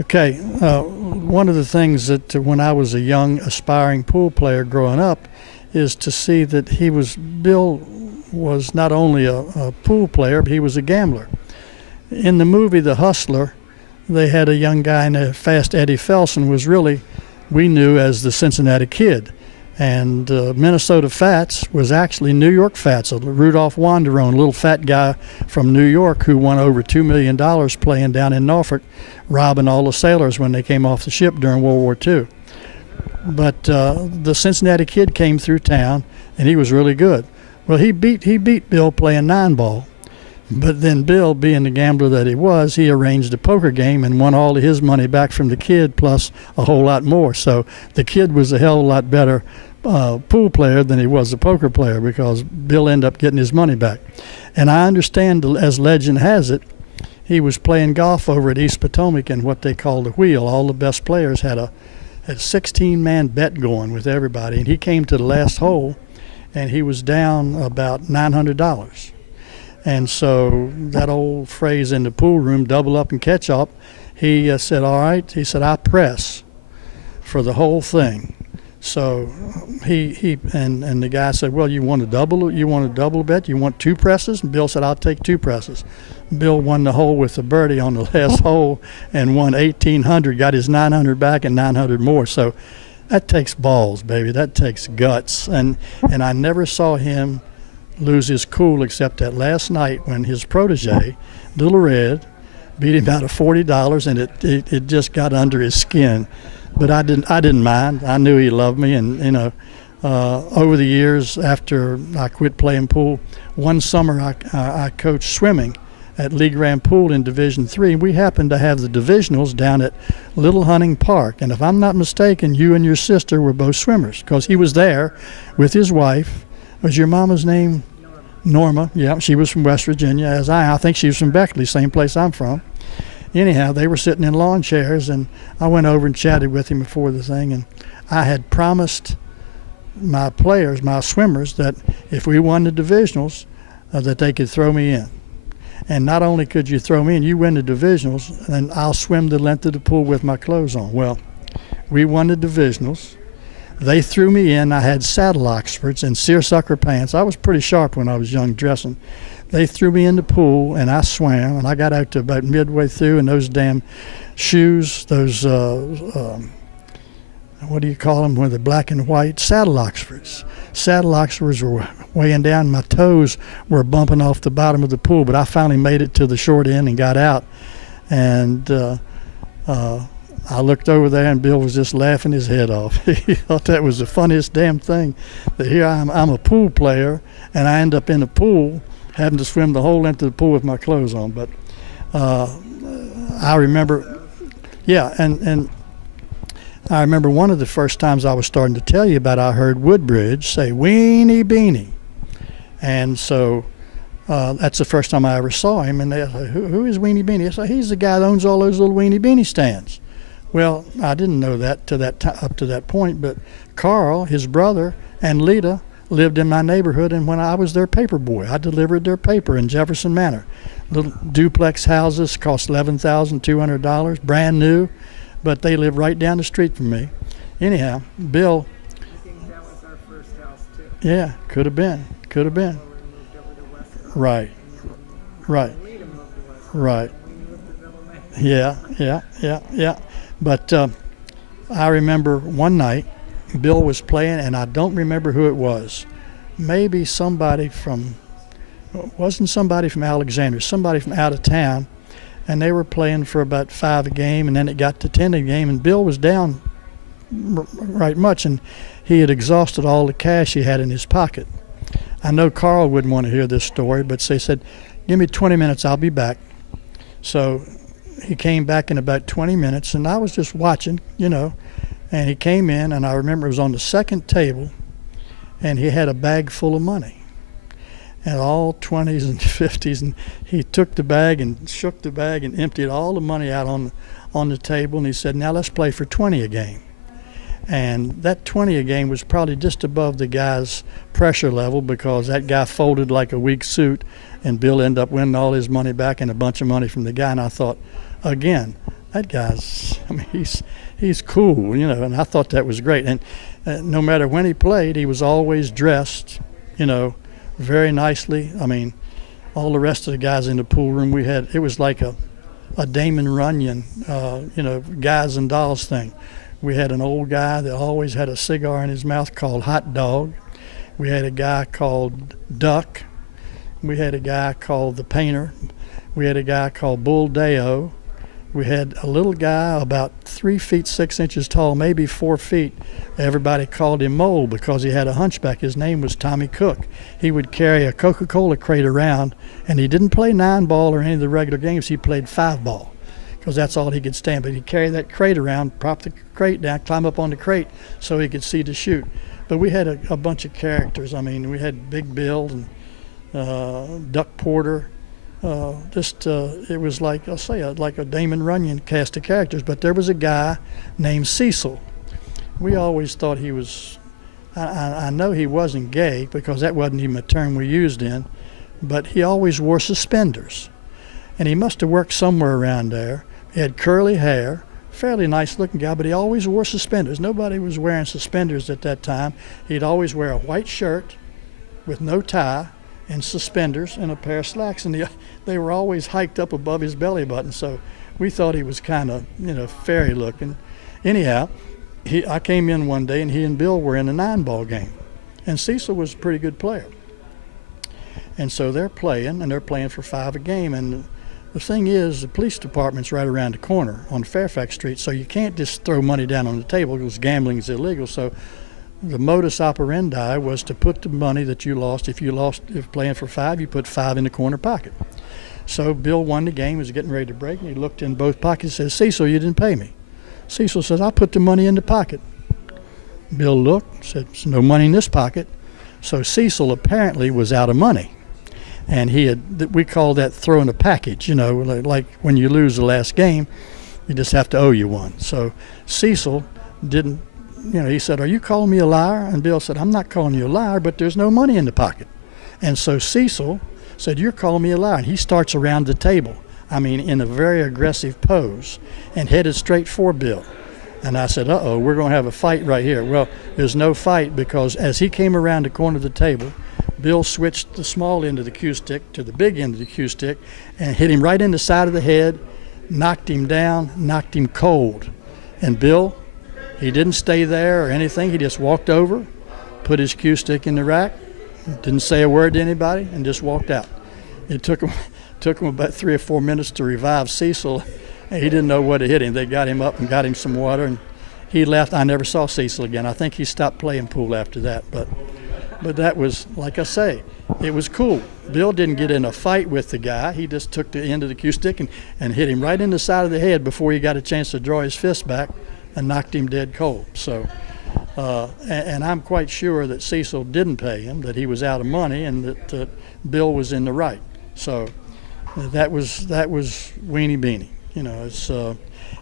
Okay, one of the things that when I was a young aspiring pool player growing up is to see that Bill was not only a pool player, but he was a gambler. In the movie The Hustler, they had a young guy named Fast Eddie Felson, we knew as the Cincinnati Kid. And Minnesota Fats was actually New York Fats, a Rudolph Wanderone, a little fat guy from New York who won over $2 million playing down in Norfolk, robbing all the sailors when they came off the ship during World War II. But the Cincinnati Kid came through town, and he was really good. Well, he beat Bill playing 9-ball. But then Bill, being the gambler that he was, he arranged a poker game and won all of his money back from the Kid plus a whole lot more. So the Kid was a hell of a lot better pool player than he was a poker player because Bill ended up getting his money back. And I understand, as legend has it, he was playing golf over at East Potomac in what they call the wheel. All the best players had a 16-man bet going with everybody. And he came to the last hole, and he was down about $900. And so that old phrase in the pool room, double up and catch up, he said, all right. He said, I press for the whole thing. So and the guy said, well, you want a double bet? You want 2 presses? And Bill said, I'll take 2 presses. Bill won the hole with the birdie on the last hole and won $1,800, got his $900 back and $900 more. So that takes balls, baby. That takes guts. And I never saw him lose his cool except that last night when his protege, Little Red, beat him out of $40, and it just got under his skin. But I didn't mind. I knew he loved me, and over the years after I quit playing pool, one summer I coached swimming at Lee Graham Pool in Division III. We happened to have the divisionals down at Little Hunting Park, and if I'm not mistaken, you and your sister were both swimmers because he was there with his wife. Was your mama's name? Norma. Yeah, she was from West Virginia, as I think she was from Beckley, same place I'm from. Anyhow, they were sitting in lawn chairs, and I went over and chatted with him before the thing, and I had promised my players, my swimmers, that if we won the divisionals, that they could throw me in. And not only could you throw me in, you win the divisionals, and I'll swim the length of the pool with my clothes on. Well, we won the divisionals. They threw me in. I had saddle Oxfords and seersucker pants. I was pretty sharp when I was young dressing. They threw me in the pool, and I swam, and I got out to about midway through, and those damn shoes, those, what do you call them, with the black and white saddle Oxfords. Saddle Oxfords were weighing down. My toes were bumping off the bottom of the pool, but I finally made it to the short end and got out. And I looked over there, and Bill was just laughing his head off. He thought that was the funniest damn thing, that here I'm a pool player, and I end up in the pool having to swim the whole length of the pool with my clothes on. But I remember, yeah, and I remember one of the first times I was starting to tell you about, I heard Woodbridge say, Weenie Beenie. And so that's the first time I ever saw him, and they said, who is Weenie Beenie? I said, he's the guy that owns all those little Weenie Beanie stands. Well, I didn't know that up to that point, but Carl, his brother, and Lita lived in my neighborhood, and when I was their paper boy, I delivered their paper in Jefferson Manor. Little duplex houses cost $11,200, brand new, but they lived right down the street from me. Anyhow, Bill. I think that was our first house, too. Yeah, could have been. Right. Yeah. But I remember one night, Bill was playing, and I don't remember who it was. Maybe wasn't somebody from Alexandria, somebody from out of town, and they were playing for about 5 a game, and then it got to 10 a game, and Bill was down right much, and he had exhausted all the cash he had in his pocket. I know Carl wouldn't want to hear this story, but they said, give me 20 minutes, I'll be back. So he came back in about 20 minutes, and I was just watching, and he came in, and I remember it was on the second table, and he had a bag full of money, and all 20s and 50s, and he took the bag and shook the bag and emptied all the money out on the table, and he said, now let's play for 20 a game. And that 20 a game was probably just above the guy's pressure level, because that guy folded like a weak suit, and Bill ended up winning all his money back and a bunch of money from the guy. And I thought, again, that guy's, I mean, he's cool, you know, and I thought that was great. And no matter when he played, he was always dressed, you know, very nicely. I mean, all the rest of the guys in the pool room it was like a Damon Runyon, you know, guys and dolls thing. We had an old guy that always had a cigar in his mouth called Hot Dog. We had a guy called Duck. We had a guy called the Painter. We had a guy called Bulldeo. We had a little guy about 3 feet 6 inches tall, maybe 4 feet. Everybody called him Mole because he had a hunchback. His name was Tommy Cook. He would carry a Coca-Cola crate around, and he didn't play 9-ball or any of the regular games. He played 5-ball because that's all he could stand. But he'd carry that crate around, prop the crate down, climb up on the crate so he could see to shoot. But we had a bunch of characters. I mean, we had Big Bill and Duck Porter. It was like, I'll say, like a Damon Runyon cast of characters. But there was a guy named Cecil. We always thought he was, I know he wasn't gay because that wasn't even a term we used in, but he always wore suspenders. And he must have worked somewhere around there. He had curly hair, fairly nice looking guy, but he always wore suspenders. Nobody was wearing suspenders at that time. He'd always wear a white shirt with no tie and suspenders and a pair of slacks, and they were always hiked up above his belly button, so we thought he was kind of, you know, fairy looking. Anyhow, I came in one day and he and Bill were in a 9-ball game, and Cecil was a pretty good player. And so they're playing for 5 a game, and the thing is, the police department's right around the corner on Fairfax Street, so you can't just throw money down on the table because gambling is illegal. So the modus operandi was to put the money that you lost. If playing for 5, you put 5 in the corner pocket. So Bill won the game, was getting ready to break, and he looked in both pockets and said, "Cecil, you didn't pay me." Cecil says, "I put the money in the pocket." Bill looked, said, "There's no money in this pocket." So Cecil apparently was out of money. And we call that throwing a package, you know, like when you lose the last game, you just have to owe you one. So Cecil didn't, you know, he said, "Are you calling me a liar?" And Bill said, "I'm not calling you a liar, but there's no money in the pocket." And so Cecil said, "You're calling me a liar." And he starts around the table, I mean, in a very aggressive pose, and headed straight for Bill. And I said, "Uh-oh, we're going to have a fight right here." Well, there's no fight because as he came around the corner of the table, Bill switched the small end of the cue stick to the big end of the cue stick and hit him right in the side of the head, knocked him down, knocked him cold. And Bill, he didn't stay there or anything. He just walked over, put his cue stick in the rack, didn't say a word to anybody, and just walked out. It took him about 3 or 4 minutes to revive Cecil. He didn't know what had hit him. They got him up and got him some water, and he left. I never saw Cecil again. I think he stopped playing pool after that. But that was, like I say, it was cool. Bill didn't get in a fight with the guy. He just took the end of the cue stick and hit him right in the side of the head before he got a chance to draw his fist back and knocked him dead cold. So, and I'm quite sure that Cecil didn't pay him, that he was out of money, and that Bill was in the right. So that was Weenie Beenie. You know,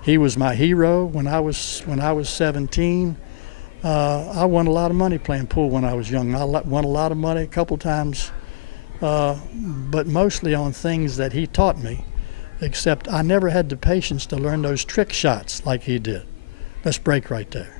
he was my hero when I was 17. I won a lot of money playing pool when I was young. I won a lot of money a couple times, but mostly on things that he taught me, except I never had the patience to learn those trick shots like he did. Let's break right there.